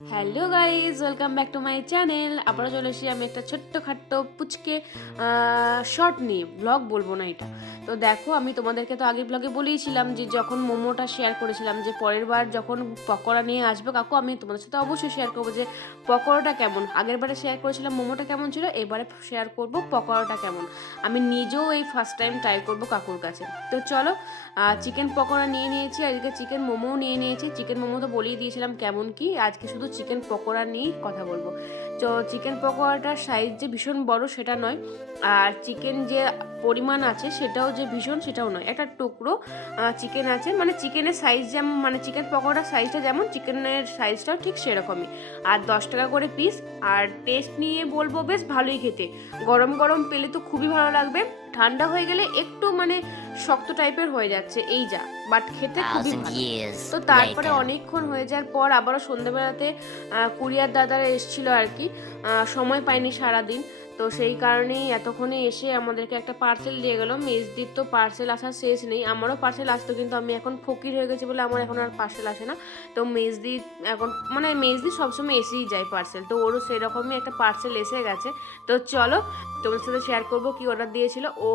Hello guys, welcome back to my channel. আবারও চলে এসেছি আমি একটা ছোট্টখাট্ট পুচকে শর্ট নিয়ে। ব্লগ বলবো না এটা। তো দেখো, আমি তোমাদেরকে তো আগের ব্লগে বলেইছিলাম যে যখন মোমোটা শেয়ার করেছিলাম যে পরের বার যখন পকোড়া নিয়ে আসবে কাকু, আমি তোমাদের সাথে অবশ্যই শেয়ার করবো যে পকোড়াটা কেমন। আগের বারে শেয়ার করেছিলাম মোমোটা কেমন ছিল, এবারে শেয়ার করবো পকোড়াটা কেমন। আমি নিজেও এই ফার্স্ট টাইম ট্রাই করবো কাকুর কাছে। তো চলো, চিকেন পকোড়া নিয়ে নিয়েছি, আজকে চিকেন মোমোও নিয়ে নিয়েছি। চিকেন মোমো তো বলেই দিয়েছিলাম কেমন কি, আজকে শুধু চিকেন পকোড়া নিয়েই কথা বলবো। তো চিকেন পকোড়াটার সাইজ যে ভীষণ বড় সেটা নয়, আর চিকেন যে পরিমাণ আছে সেটাও যে ভীষণ সেটাও নয়, একটা টুকরো চিকেন আছে। মানে চিকেনের সাইজ যেমন, মানে চিকেন পকোড়ার সাইজটা যেমন, চিকেনের সাইজটাও ঠিক সেরকমই। আর 10 টাকা করে পিস। আর টেস্ট নিয়ে বলবো বেশ ভালোই খেতে। গরম গরম পেলে তো খুবই ভালো লাগবে, ঠান্ডা হয়ে গেলে একটু মানে শক্ত টাইপের হয়ে যাচ্ছে এই যা, বাট খেতে খুবই ভালো। তো তারপরে অনেকক্ষণ হয়ে যাওয়ার পর আবারও সন্ধ্যেবেলাতে কুরিয়ার দাদারা এসেছিলো আর কি। সময় পাইনি সারাদিন, তো সেই কারণেই এতক্ষণে এসে আমাদেরকে একটা পার্সেল দিয়ে গেলো। মেজদির তো পার্সেল আসার শেষ নেই, আমারও পার্সেল আসতো, কিন্তু আমি এখন ফকির হয়ে গেছি বলে আমার এখন আর পার্সেল আসে না। তো মেজদি এখন মানে মেজদি সবসময় এসেই যায় পার্সেল, তো ওরও সেরকমই একটা পার্সেল এসে গেছে। তো চলো তোমার সাথে শেয়ার করবো কি অর্ডার দিয়েছিল ও।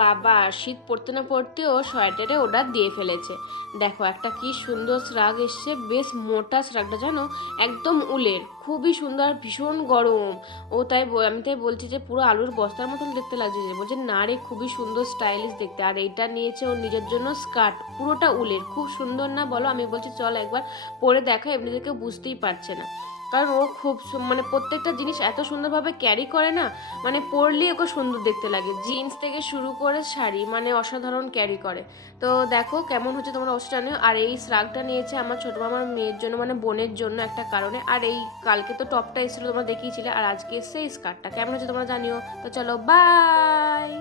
বাবা, শীত পড়তে না পড়তে ও সোয়েটারে অর্ডার দিয়ে ফেলেছে। দেখো একটা কি সুন্দর শ্রাগ এসছে, বেশ মোটা শ্রাগটা জানো, একদম উলের, খুবই সুন্দর, ভীষণ গরম। ও তাই আমি তাই বলছি যে পুরো আলুর বস্তার মতন দেখতে লাগছে, যে বলছে না রে খুবই সুন্দর স্টাইলিশ দেখতে। আর এইটা নিয়েছে ওর নিজের জন্য স্কার্ট, পুরোটা উলের, খুব সুন্দর না বলো? আমি বলছি চল একবার পরে দেখা, এমনি থেকে বুঝতেই পারছে না, কারণ ও খুব মানে প্রত্যেকটা জিনিস এত সুন্দরভাবে ক্যারি করে না, মানে পরলেই ওকে সুন্দর দেখতে লাগে। জিন্স থেকে শুরু করে শাড়ি মানে অসাধারণ ক্যারি করে। তো দেখো কেমন হচ্ছে তোমরা অবশ্যই জানিও। আর এই শ্রাগটা নিয়েছে আমার ছোটো মামার মেয়ের জন্য, মানে বোনের জন্য একটা কারণে। আর এই কালকে তো টপটা এসেছিলো তোমরা দেখিয়েছিলে, আর আজকে এসছে এই স্কার্টটা। কেমন হচ্ছে তোমরা জানিও। তো চলো বাই।